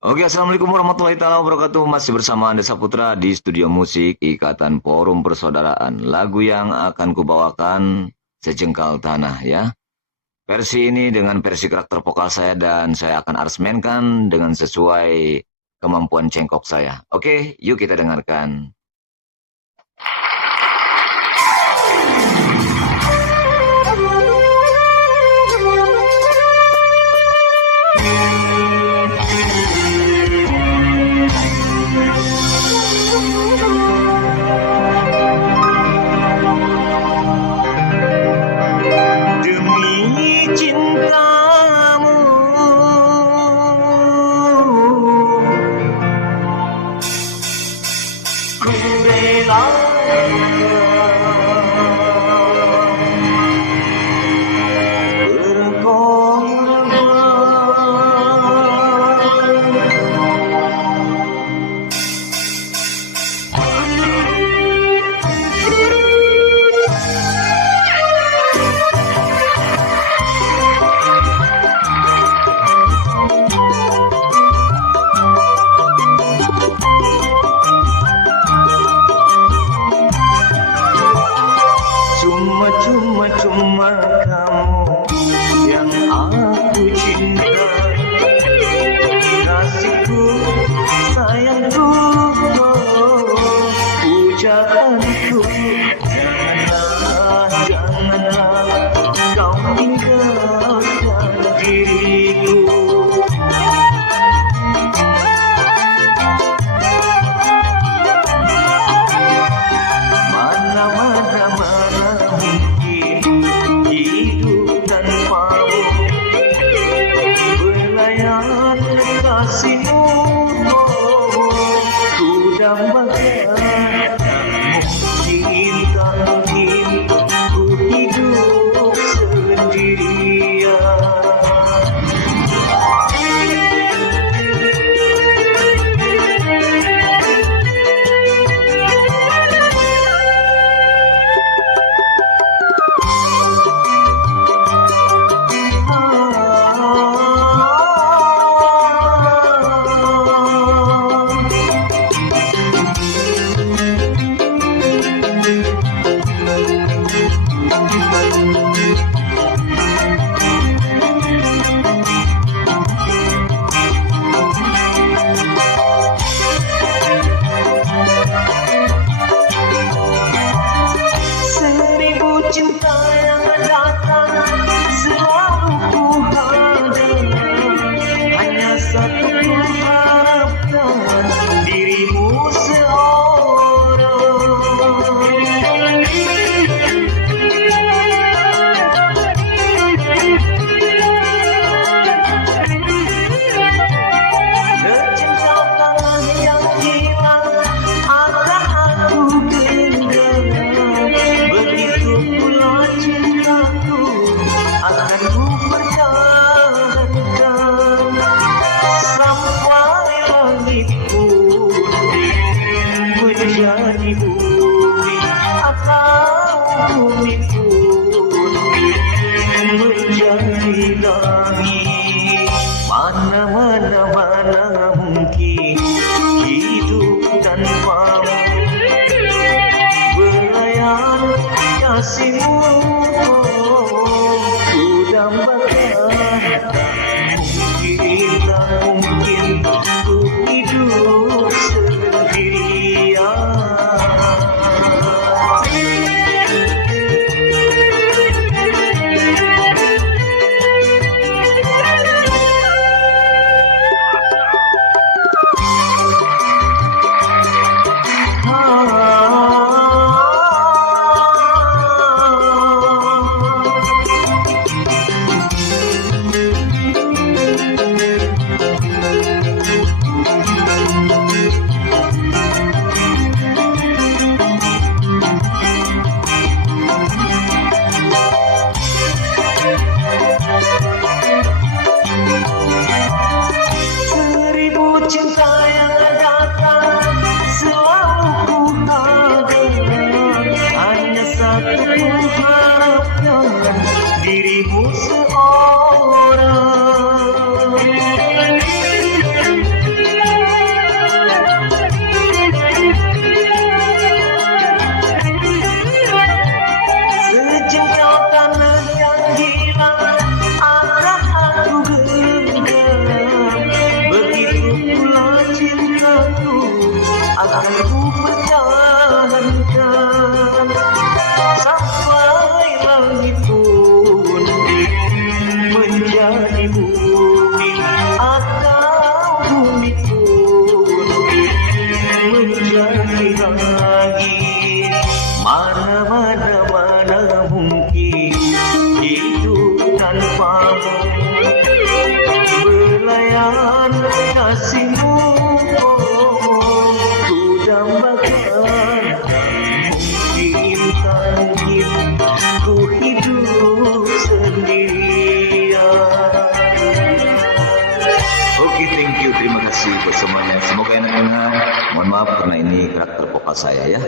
Oke, assalamualaikum warahmatullahi taala wabarakatuh. Masih bersama Anda Saputra di studio musik Ikatan Forum Persaudaraan. Lagu yang akan kubawakan Sejengkal Tanah ya. Versi ini dengan versi karakter vokal saya dan saya akan aransemenkan dengan sesuai kemampuan cengkok saya. Oke, yuk kita dengarkan. Demi cintamu, ku rela cuma kamu yang aku cinta, kasihku, sayangku, ucapanku, janganlah kau tinggalkan diriku. Mana mungkin hidup tanpamu, belayan kasihmu, ku dambakan. Mungkin tak mungkin ku hidup sendirian. Cinta yang datang selalu ku hadang, hanya satu ku harapkan, dirimu seorang. Sejengkal tanah yang hilang akan aku genggam, begitu pula cintaku akan ku pertahankan, sampai langit pun menjadi bumi, atau bumi pun menjadi langit. Mana mungkin hidup tanpamu, belayan kasihmu, ku dambakan. Tak mungkin ku hidup sendirian. kasihmu, ku dambakan. Mungkin tak mungkin ku hidup sendirian. Oke, thank you, terima kasih buat semuanya. Semoga enak-enak. Mohon maaf karena ini karakter vokal saya ya.